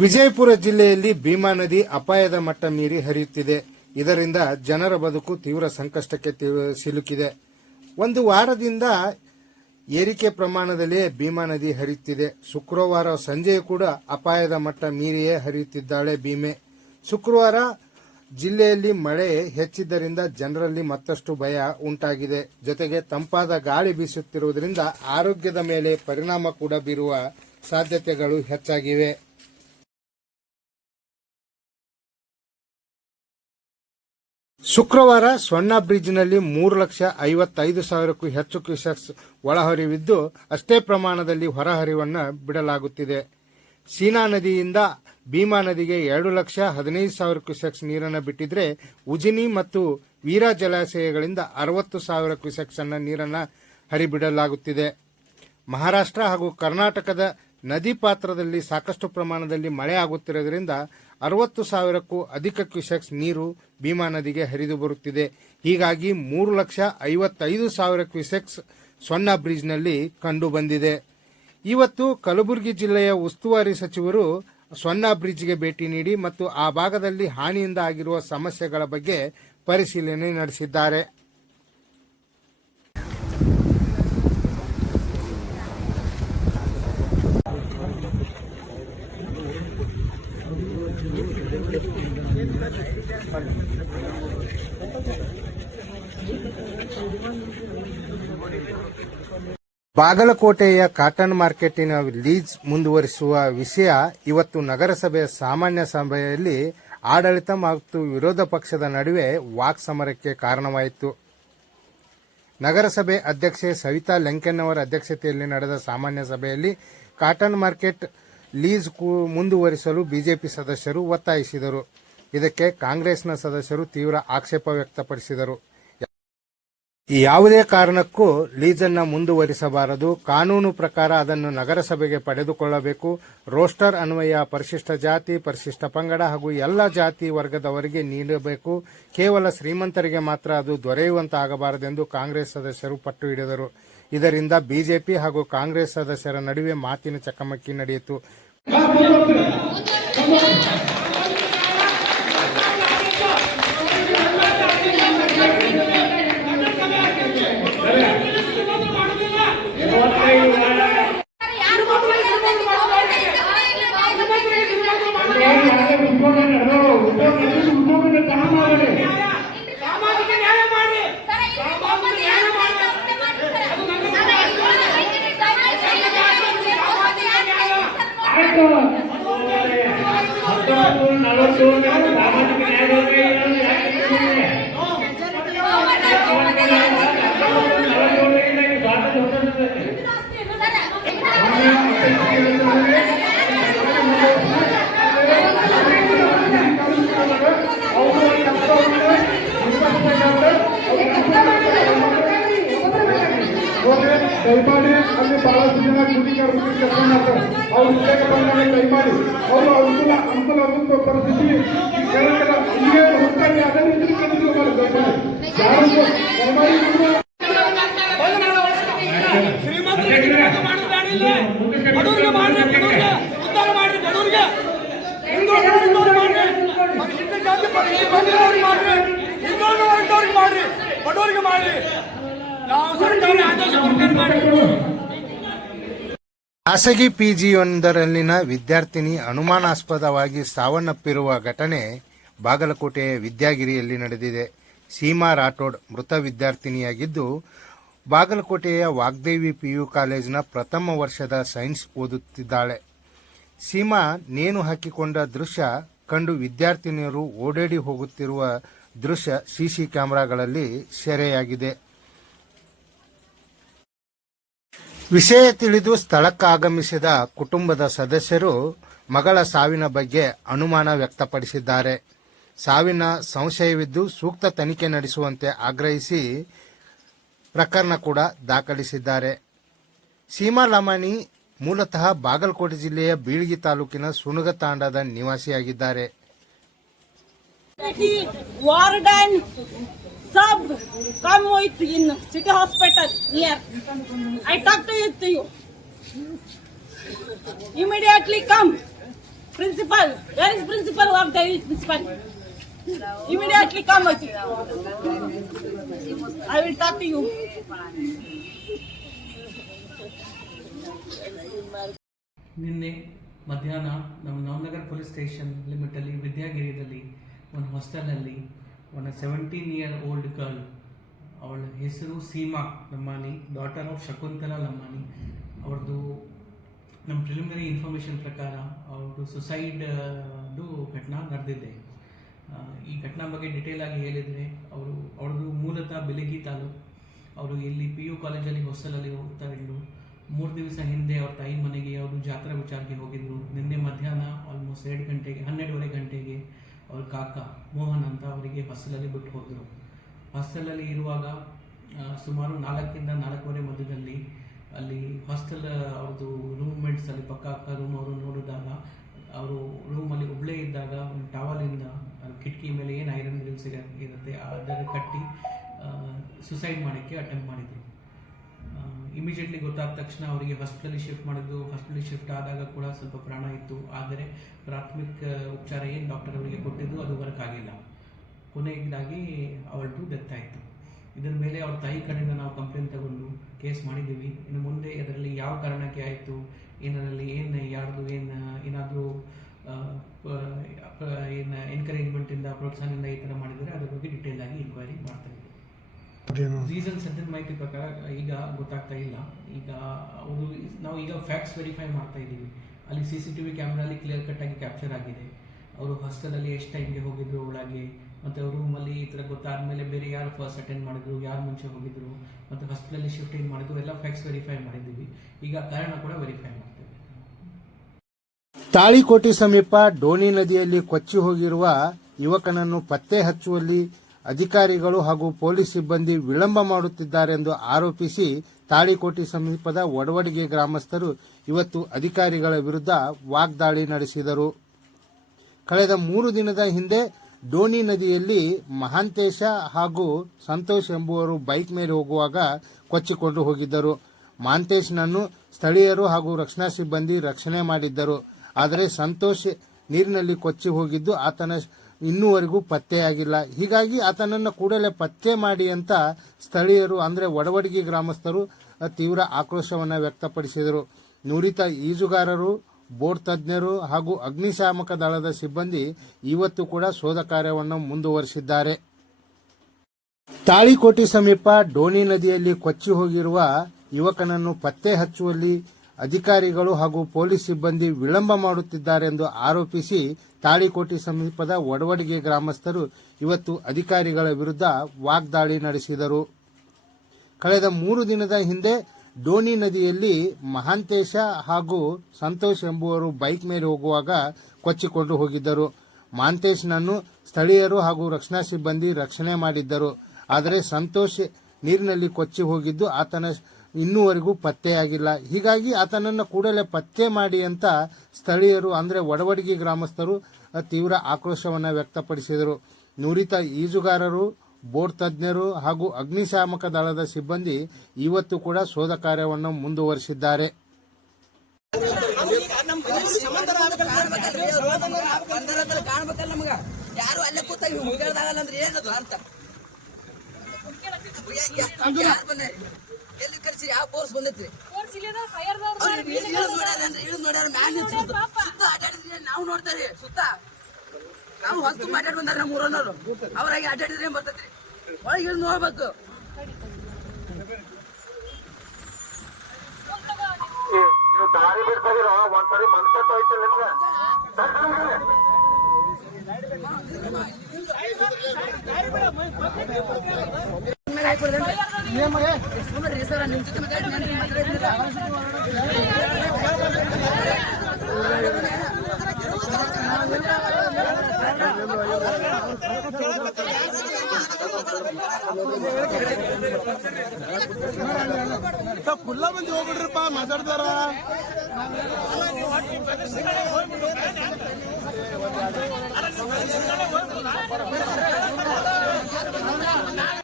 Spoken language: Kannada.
ವಿಜಯಪುರ ಜಿಲ್ಲೆಯಲ್ಲಿ ಭೀಮಾ ನದಿ ಅಪಾಯದ ಮಟ್ಟ ಮೀರಿ ಹರಿಯುತ್ತಿದೆ. ಇದರಿಂದ ಜನರ ಬದುಕು ತೀವ್ರ ಸಂಕಷ್ಟಕ್ಕೆ ಸಿಲುಕಿದೆ. ಒಂದು ವಾರದಿಂದ ಏರಿಕೆ ಪ್ರಮಾಣದಲ್ಲಿ ಭೀಮಾ ನದಿ ಹರಿಯುತ್ತಿದೆ. ಶುಕ್ರವಾರ ಸಂಜೆಯೂ ಕೂಡ ಅಪಾಯದ ಮಟ್ಟ ಮೀರಿಯೇ ಹರಿಯುತ್ತಿದ್ದಾಳೆ ಭೀಮೆ. ಶುಕ್ರವಾರ ಜಿಲ್ಲೆಯಲ್ಲಿ ಮಳೆ ಹೆಚ್ಚಿದ್ದರಿಂದ ಜನರಲ್ಲಿ ಮತ್ತಷ್ಟು ಭಯ ಉಂಟಾಗಿದೆ. ಜೊತೆಗೆ ತಂಪಾದ ಗಾಳಿ ಬೀಸುತ್ತಿರುವುದರಿಂದ ಆರೋಗ್ಯದ ಮೇಲೆ ಪರಿಣಾಮ ಕೂಡ ಬೀರುವ ಸಾಧ್ಯತೆಗಳು ಹೆಚ್ಚಾಗಿವೆ. ಶುಕ್ರವಾರ ಸ್ವರ್ಣ ಬ್ರಿಡ್ಜ್ನಲ್ಲಿ ಮೂರು ಲಕ್ಷ ಐವತ್ತೈದು ಸಾವಿರಕ್ಕೂ ಹೆಚ್ಚು ಕ್ಯೂಸೆಕ್ಸ್ ಒಳಹರಿವಿದ್ದು, ಅಷ್ಟೇ ಪ್ರಮಾಣದಲ್ಲಿ ಹೊರಹರಿವನ್ನು ಬಿಡಲಾಗುತ್ತಿದೆ. ಸೀನಾ ನದಿಯಿಂದ ಭೀಮಾ ನದಿಗೆ ಎರಡು ಲಕ್ಷ ಹದಿನೈದು ಸಾವಿರ ಕ್ಯೂಸೆಕ್ಸ್ ನೀರನ್ನು ಬಿಟ್ಟಿದ್ರೆ, ಉಜಿನಿ ಮತ್ತು ವೀರಾ ಜಲಾಶಯಗಳಿಂದ ಅರವತ್ತು ಸಾವಿರ ಕ್ಯೂಸೆಕ್ಸ್ ಅನ್ನು ನೀರನ್ನು ಹರಿಬಿಡಲಾಗುತ್ತಿದೆ. ಮಹಾರಾಷ್ಟ್ರ ಹಾಗೂ ಕರ್ನಾಟಕದ ನದಿ ಪಾತ್ರದಲ್ಲಿ ಸಾಕಷ್ಟು ಪ್ರಮಾಣದಲ್ಲಿ ಮಳೆ ಆಗುತ್ತಿರುವುದರಿಂದ ಅರವತ್ತು ಸಾವಿರಕ್ಕೂ ಅಧಿಕ ಕ್ಯೂಸೆಕ್ಸ್ ನೀರು ಭೀಮಾ ನದಿಗೆ ಹರಿದು ಬರುತ್ತಿದೆ. ಹೀಗಾಗಿ ಮೂರು ಲಕ್ಷ ಐವತ್ತೈದು ಸಾವಿರ ಕ್ಯೂಸೆಕ್ಸ್ ಸೊನ್ನ ಬ್ರಿಡ್ಜ್ನಲ್ಲಿ ಕಂಡುಬಂದಿದೆ ಇವತ್ತು ಕಲಬುರಗಿ ಜಿಲ್ಲೆಯ ಉಸ್ತುವಾರಿ ಸಚಿವರು ಸೊನ್ನ ಬ್ರಿಡ್ಜ್ಗೆ ಭೇಟಿ ನೀಡಿ ಮತ್ತು ಆ ಭಾಗದಲ್ಲಿ ಹಾನಿಯಿಂದ ಆಗಿರುವ ಸಮಸ್ಯೆಗಳ ಬಗ್ಗೆ ಪರಿಶೀಲನೆ ನಡೆಸಿದ್ದಾರೆ. ಬಾಗಲಕೋಟೆಯ ಕಾಟನ್ ಮಾರ್ಕೆಟಿನ ಲೀಜ್ ಮುಂದುವರಿಸುವ ವಿಷಯ ಇವತ್ತು ನಗರಸಭೆಯ ಸಾಮಾನ್ಯ ಸಭೆಯಲ್ಲಿ ಆಡಳಿತ ಮತ್ತು ವಿರೋಧ ಪಕ್ಷದ ನಡುವೆ ವಾಕ್ ಸಮರಕ್ಕೆ ಕಾರಣವಾಯಿತು. ನಗರಸಭೆ ಅಧ್ಯಕ್ಷೆ ಸವಿತಾ ಲೆಂಕೆನ್ನವರ ಅಧ್ಯಕ್ಷತೆಯಲ್ಲಿ ನಡೆದ ಸಾಮಾನ್ಯ ಸಭೆಯಲ್ಲಿ ಕಾಟನ್ ಮಾರ್ಕೆಟ್ ಲೀಜ್ ಮುಂದುವರಿಸಲು ಬಿಜೆಪಿ ಸದಸ್ಯರು ಒತ್ತಾಯಿಸಿದರು. ಇದಕ್ಕೆ ಕಾಂಗ್ರೆಸ್ನ ಸದಸ್ಯರು ತೀವ್ರ ಆಕ್ಷೇಪ ವ್ಯಕ್ತಪಡಿಸಿದರು. ಯಾವುದೇ ಕಾರಣಕ್ಕೂ ಲೀಜನ್ನು ಮುಂದುವರಿಸಬಾರದು. ಕಾನೂನು ಪ್ರಕಾರ ಅದನ್ನು ನಗರಸಭೆಗೆ ಪಡೆದುಕೊಳ್ಳಬೇಕು. ರೋಸ್ಟರ್ ಅನ್ವಯ ಪರಿಶಿಷ್ಟ ಜಾತಿ, ಪರಿಶಿಷ್ಟ ಪಂಗಡ ಹಾಗೂ ಎಲ್ಲ ಜಾತಿ ವರ್ಗದವರಿಗೆ ನೀಡಬೇಕು. ಕೇವಲ ಶ್ರೀಮಂತರಿಗೆ ಮಾತ್ರ ಅದು ದೊರೆಯುವಂತಾಗಬಾರದೆಂದು ಕಾಂಗ್ರೆಸ್ ಸದಸ್ಯರು ಪಟ್ಟು ಹಿಡಿದರು. ಇದರಿಂದ ಬಿಜೆಪಿ ಹಾಗೂ ಕಾಂಗ್ರೆಸ್ ಸದಸ್ಯರ ನಡುವೆ ಮಾತಿನ ಚಕಮಕಿ ನಡೆಯಿತು. ಹೋದ್ರೆ ದಯಮಾಡಿ ಅಲ್ಲಿ ಬಹಳಷ್ಟು ಜನ ಕೂಲಿಗಾರರು ಕೆಲಸ ಮಾಡ್ತಾರೆ. ಅವ್ರ ಉದ್ಯೋಗ ಬಂದಾಗ ದಯಮಾಡಿ ಅವರು ಅನುಕೂಲ ಅನುಕೂಲ ಆಗುವಂತ ಪರಿಸ್ಥಿತಿ ಕೇರಳದ ಹಿಂಗೆ ಹೋಗ್ತಾರೆ ಅದನ್ನು ಮಾಡಿ ಯಾರು ಖಾಸಗಿ ಪಿಜಿಯೊಂದರಲ್ಲಿನ ವಿದ್ಯಾರ್ಥಿನಿ ಅನುಮಾನಾಸ್ಪದವಾಗಿ ಸಾವನ್ನಪ್ಪಿರುವ ಘಟನೆ ಬಾಗಲಕೋಟೆಯ ವಿದ್ಯಾಗಿರಿಯಲ್ಲಿ ನಡೆದಿದೆ. ಸೀಮಾ ರಾಠೋಡ್ ಮೃತ ವಿದ್ಯಾರ್ಥಿನಿಯಾಗಿದ್ದು, ಬಾಗಲಕೋಟೆಯ ವಾಗ್ದೇವಿ ಪಿಯು ಕಾಲೇಜಿನ ಪ್ರಥಮ ವರ್ಷದ ಸೈನ್ಸ್ ಓದುತ್ತಿದ್ದಾಳೆ. ಸೀಮಾ ನೇಣು ಹಾಕಿಕೊಂಡ ದೃಶ್ಯ ಕಂಡು ವಿದ್ಯಾರ್ಥಿನಿಯರು ಓಡಾಡಿ ಹೋಗುತ್ತಿರುವ ದೃಶ್ಯ ಸಿಸಿ ಕ್ಯಾಮೆರಾಗಳಲ್ಲಿ ಸೆರೆಯಾಗಿದೆ. ವಿಷಯ ತಿಳಿದು ಸ್ಥಳಕ್ಕಾಗಮಿಸಿದ ಕುಟುಂಬದ ಸದಸ್ಯರು ಮಗಳ ಸಾವಿನ ಬಗ್ಗೆ ಅನುಮಾನ ವ್ಯಕ್ತಪಡಿಸಿದ್ದಾರೆ. ಸಾವಿನ ಸಂಶಯವಿದ್ದು ಸೂಕ್ತ ತನಿಖೆ ನಡೆಸುವಂತೆ ಆಗ್ರಹಿಸಿ ಪ್ರಕರಣ ಕೂಡ ದಾಖಲಿಸಿದ್ದಾರೆ. ಸೀಮಾ ಲಮಾಣಿ ಮೂಲತಃ ಬಾಗಲಕೋಟೆ ಜಿಲ್ಲೆಯ ಬೀಳ್ಗಿ ತಾಲೂಕಿನ ಸುಣಗ ತಾಂಡದ ನಿವಾಸಿಯಾಗಿದ್ದಾರೆ. warden sub come with in city hospital near i talk to you to you immediately come Principal, where is principal of the principal? Immediately come with it. I will talk to you. ನಿನ್ನೆ ಮಧ್ಯಾಹ್ನ ನಮ್ಮ ನವನಗರ್ ಪೊಲೀಸ್ ಸ್ಟೇಷನ್ ಲಿಮಿಟಲ್ಲಿ ವಿದ್ಯಾಗಿರಿಯಲ್ಲಿ ಒಂದು ಹಾಸ್ಟೆಲ್ನಲ್ಲಿ ಒಂದು ಸೆವೆಂಟೀನ್ ಇಯರ್ ಓಲ್ಡ್ ಗರ್ಲ್. ಅವಳ ಹೆಸರು ಸೀಮಾ ಲಂಬಾನಿ ಡಾಟರ್ ಆಫ್ ಶಕುಂತಲಾ ಲಂಬಾನಿ ಅವ್ರದ್ದು ನಮ್ಮ ಪ್ರಿಲಿಮಿನರಿ ಇನ್ಫಾರ್ಮೇಷನ್ ಪ್ರಕಾರ ಅವ್ರದ್ದು ಸುಸೈಡ್ ಘಟನಾ ನಡೆದಿದೆ. ಈ ಘಟನಾ ಬಗ್ಗೆ ಡಿಟೇಲ್ ಆಗಿ ಹೇಳಿದರೆ ಅವರು, ಅವ್ರದ್ದು ಮೂಲತಃ ಬೆಲಗಿ ತಾಲೂಕು. ಅವರು ಇಲ್ಲಿ ಪಿ ಯು ಕಾಲೇಜಲ್ಲಿ ಹಾಸ್ಟೆಲಲ್ಲಿ ಹೋಗ್ತಾ ಇದ್ರು ಮೂರು ದಿವಸ ಹಿಂದೆ ಅವ್ರ ತಾಯಿ ಮನೆಗೆ ಅವರು ಜಾತ್ರಾ ವಿಚಾರಕ್ಕೆ ಹೋಗಿದ್ರು ನಿನ್ನೆ ಮಧ್ಯಾಹ್ನ ಆಲ್ಮೋಸ್ಟ್ ಎರಡು ಗಂಟೆಗೆ, ಹನ್ನೆರಡುವರೆ ಗಂಟೆಗೆ ಅವ್ರ ಕಾಕ ಮೋಹನ್ ಅಂತ ಅವರಿಗೆ ಬಸ್ಸಲ್ಲಿ ಬಿಟ್ಟು ಹೋದರು. ಹಾಸ್ಟೆಲಲ್ಲಿ ಇರುವಾಗ ಸುಮಾರು ನಾಲ್ಕರಿಂದ ನಾಲ್ಕೂವರೆ ಮಧ್ಯದಲ್ಲಿ ಅಲ್ಲಿ ಹಾಸ್ಟೆಲ್, ಅವ್ರದ್ದು ರೂಮ್ಮೇಟ್ಸ್ ಅಲ್ಲಿ ಪಕ್ಕ ಅಕ್ಕ ರೂಮ್ ಅವರು ನೋಡಿದಾಗ, ಅವರು ರೂಮಲ್ಲಿ ಒಬ್ಬಳೇ ಇದ್ದಾಗ ಒಂದು ಟವಲಿಂದ ಕಿಟಕಿ ಮೇಲೆ ಏನು ಐರನ್ ರಿಲ್ಸ್ ಇರುತ್ತೆ ಅದನ್ನು ಕಟ್ಟಿ ಸುಸೈಡ್ ಮಾಡೋಕ್ಕೆ ಅಟೆಂಪ್ಟ್ ಮಾಡಿದ್ರು. ಇಮಿಡಿಯೇಟ್ಲಿ ಗೊತ್ತಾದ ತಕ್ಷಣ ಅವರಿಗೆ ಹಾಸ್ಪಿಟಲಿಗೆ ಶಿಫ್ಟ್ ಮಾಡಿದ್ದು. ಹಾಸ್ಪಿಟಲಿಗೆ ಶಿಫ್ಟ್ ಆದಾಗ ಕೂಡ ಸ್ವಲ್ಪ ಪ್ರಾಣ ಇತ್ತು. ಆದರೆ ಪ್ರಾಥಮಿಕ ಉಪಚಾರ ಏನು ಡಾಕ್ಟರ್ ಅವರಿಗೆ ಕೊಟ್ಟಿದ್ದು ಅದು ವರ್ಕ್ ಆಗಿಲ್ಲ ಕೊನೆಯದಾಗಿ ಅವಳದು ಡೆತ್ ಆಯಿತು. ಇದರ ಮೇಲೆ ಅವ್ರ ತಾಯಿ ಕಡೆಯಿಂದ ನಾವು ಕಂಪ್ಲೇಂಟ್ ತಗೊಂಡು ಕೇಸ್ ಮಾಡಿದ್ದೀವಿ. ಇನ್ನು ಮುಂದೆ ಅದರಲ್ಲಿ ಯಾವ ಕಾರಣಕ್ಕೆ ಆಯಿತು? ಏನರಲ್ಲಿ ಏನು ಯಾರ್ದು ಏನು, ಏನಾದರೂ ಏನು ಎನ್ಕರೇಜ್ಮೆಂಟಿಂದ ಪ್ರೋತ್ಸಾಹದಿಂದ ಈ ಥರ ಮಾಡಿದರೆ ಅದ್ರ ಬಗ್ಗೆ ಡಿಟೇಲ್ ಆಗಿ ಇನ್ಕ್ವೈರಿ ಮಾಡ್ತಾ ರೀಸನ್ ಸೆಂಟರ್ ಮಾಹಿತಿ ಪ್ರಕಾರ ಈಗ ಗೊತ್ತಾಗ್ತಾ ಇಲ್ಲ. ಈಗ ಅವರು ನಾವು ಈಗ ಫ್ಯಾಕ್ಟ್ಸ್ ವೆರಿಫೈ ಮಾಡ್ತಾ ಇದ್ದೀವಿ. ಅಲ್ಲಿ ಸಿ ಸಿ ಟಿ ವಿ ಕ್ಯಾಮ್ರಲ್ಲಿ ಕ್ಲಿಯರ್ ಕಟ್ ಆಗಿ ಕ್ಯಾಪ್ಚರ್ ಆಗಿದೆ. ಅವರು ಹಾಸ್ಟೆಲಲ್ಲಿ ಎಷ್ಟು ಟೈಮ್ಗೆ ಹೋಗಿದ್ರು ಒಳಗೆ ಮತ್ತು ಅವ್ರ ರೂಮಲ್ಲಿ ಈ ಥರ ಗೊತ್ತಾದ್ಮೇಲೆ ಬೇರೆ ಯಾರು ಫಸ್ಟ್ ಅಟೆಂಡ್ ಮಾಡಿದ್ರು? ಯಾರು ಮುಂಚೆ ಹೋಗಿದ್ರು? ಮತ್ತು ಹಾಸ್ಟೆಲಲ್ಲಿ ಶಿಫ್ಟ್ ಏನು ಮಾಡಿದ್ರು? ಎಲ್ಲ ಫ್ಯಾಕ್ಟ್ಸ್ ವೆರಿಫೈ ಮಾಡಿದ್ದೀವಿ. ಈಗ ಕಾರಣ ಕೂಡ ವೆರಿಫೈ ಮಾಡ್ತೇವೆ. ತಾಳಿಕೋಟೆ ಸಮೀಪ ಡೋಣಿ ನದಿಯಲ್ಲಿ ಕೊಚ್ಚಿ ಹೋಗಿರುವ ಯುವಕನನ್ನು ಪತ್ತೆ ಹಚ್ಚುವಲ್ಲಿ ಅಧಿಕಾರಿಗಳು ಹಾಗೂ ಪೊಲೀಸ್ ಸಿಬ್ಬಂದಿ ವಿಳಂಬ ಮಾಡುತ್ತಿದ್ದಾರೆಂದು ಆರೋಪಿಸಿ ತಾಳಿಕೋಟಿ ಸಮೀಪದ ಒಡವಡಿಗೆ ಗ್ರಾಮಸ್ಥರು ಇವತ್ತು ಅಧಿಕಾರಿಗಳ ವಿರುದ್ಧ ವಾಗ್ದಾಳಿ ನಡೆಸಿದರು. ಕಳೆದ ಮೂರು ದಿನದ ಹಿಂದೆ ಡೋಣಿ ನದಿಯಲ್ಲಿ ಮಹಾಂತೇಶ ಹಾಗೂ ಸಂತೋಷ್ ಎಂಬುವರು ಬೈಕ್ ಮೇಲೆ ಹೋಗುವಾಗ ಕೊಚ್ಚಿಕೊಂಡು ಹೋಗಿದ್ದರು. ಮಹಾಂತೇಶ್ನನ್ನು ಸ್ಥಳೀಯರು ಹಾಗೂ ರಕ್ಷಣಾ ಸಿಬ್ಬಂದಿ ರಕ್ಷಣೆ ಮಾಡಿದ್ದರು. ಆದರೆ ಸಂತೋಷ್ ನೀರಿನಲ್ಲಿ ಕೊಚ್ಚಿ ಹೋಗಿದ್ದು ಆತನ ಇನ್ನೂವರೆಗೂ ಪತ್ತೆಯಾಗಿಲ್ಲ ಹೀಗಾಗಿ ಆತನನ್ನು ಕೂಡಲೇ ಪತ್ತೆ ಮಾಡಿ ಅಂತ ಸ್ಥಳೀಯರು, ಅಂದರೆ ಒಡವಡಿಗೆ ಗ್ರಾಮಸ್ಥರು, ತೀವ್ರ ಆಕ್ರೋಶವನ್ನು ವ್ಯಕ್ತಪಡಿಸಿದರು. ನುರಿತ ಈಜುಗಾರರು, ಬೋಟ್ ತಜ್ಞರು ಹಾಗೂ ಅಗ್ನಿಶಾಮಕ ದಳದ ಸಿಬ್ಬಂದಿ ಇವತ್ತು ಕೂಡ ಶೋಧ ಕಾರ್ಯವನ್ನು ಮುಂದುವರಿಸಿದ್ದಾರೆ. ತಾಳಿಕೋಟೆ ಸಮೀಪ ಡೋಣಿ ನದಿಯಲ್ಲಿ ಕೊಚ್ಚಿ ಹೋಗಿರುವ ಯುವಕನನ್ನು ಪತ್ತೆ ಹಚ್ಚುವಲ್ಲಿ ಅಧಿಕಾರಿಗಳು ಹಾಗೂ ಪೊಲೀಸ್ ಸಿಬ್ಬಂದಿ ವಿಳಂಬ ಮಾಡುತ್ತಿದ್ದಾರೆಂದು ಆರೋಪಿಸಿ ತಾಳಿಕೋಟೆ ಸಮೀಪದ ಒಡವಡಿಗೆ ಗ್ರಾಮಸ್ಥರು ಇವತ್ತು ಅಧಿಕಾರಿಗಳ ವಿರುದ್ಧ ವಾಗ್ದಾಳಿ ನಡೆಸಿದರು. ಕಳೆದ ಮೂರು ದಿನದ ಹಿಂದೆ ಡೋಣಿ ನದಿಯಲ್ಲಿ ಮಹಾಂತೇಶ ಹಾಗೂ ಸಂತೋಷ್ ಎಂಬುವರು ಬೈಕ್ ಮೇಲೆ ಹೋಗುವಾಗ ಕೊಚ್ಚಿಕೊಂಡು ಹೋಗಿದ್ದರು. ಮಹಾಂತೇಶ್ನನ್ನು ಸ್ಥಳೀಯರು ಹಾಗೂ ರಕ್ಷಣಾ ಸಿಬ್ಬಂದಿ ರಕ್ಷಣೆ ಮಾಡಿದ್ದರು. ಆದರೆ ಸಂತೋಷ್ ನೀರಿನಲ್ಲಿ ಕೊಚ್ಚಿ ಹೋಗಿದ್ದು ಆತನ ಇನ್ನೂವರೆಗೂ ಪತ್ತೆಯಾಗಿಲ್ಲ ಹೀಗಾಗಿ ಆತನನ್ನು ಕೂಡಲೇ ಪತ್ತೆ ಮಾಡಿ ಅಂತ ಸ್ಥಳೀಯರು, ಅಂದರೆ ಒಡವಡಿಗೆ ಗ್ರಾಮಸ್ಥರು, ತೀವ್ರ ಆಕ್ರೋಶವನ್ನು ವ್ಯಕ್ತಪಡಿಸಿದರು. ನುರಿತ ಈಜುಗಾರರು, ಬೋಟ್ ತಜ್ಞರು ಹಾಗೂ ಅಗ್ನಿಶಾಮಕ ದಳದ ಸಿಬ್ಬಂದಿ ಇವತ್ತು ಕೂಡ ಶೋಧ ಕಾರ್ಯವನ್ನು ಮುಂದುವರಿಸಿದ್ದಾರೆ. ಎಲ್ಲಿ ಕರ್ಸಿರಿ ಯಾವ ಫೋರ್ಸ್ ಬಂದೈತ್ರಿ ಇಳಿದ್ ನೋಡ್ಯಾರ ಅಂದ್ರೆ ಇಳಿದ್ ನೋಡ್ಯಾರ ಮ್ಯಾಲ್ ಸುತ್ತ ಅಡ್ಡಾಡಿದ್ರಿ ನಾವು ನೋಡ್ತಾರಿ ಸುತ್ತ ನಾವು ಹೊತ್ತು ಅಡ್ಡಾಡ್ ಬಂದಾರ ನಮ್ಮ ಊರನ್ನೋರು ಅವ್ರಾಗಿ ಅಡ್ಡಾಡಿದ್ರೆ ಏನ್ ಬರ್ತೈತ್ರಿ ಒಳಗೆ ಇಳಿದ್ ನೋಡ್ಬೇಕು ನೀವು ದಾರಿ ಬಿಡ್ತಾಗಿರೋ ಒಂದ್ಸರಿ ನಿಮ್ಗೆ ಮೇಲೆ ಹಾಕ್ಬಿಡ್ದೇನ್ರಿ ಕುಲ್ಲ ಮಂದಿ ಹೋಗ್ಬಿಡ್ರಪ್ಪ ಮಾತಾಡ್ತಾರ ಅಲ್ಲ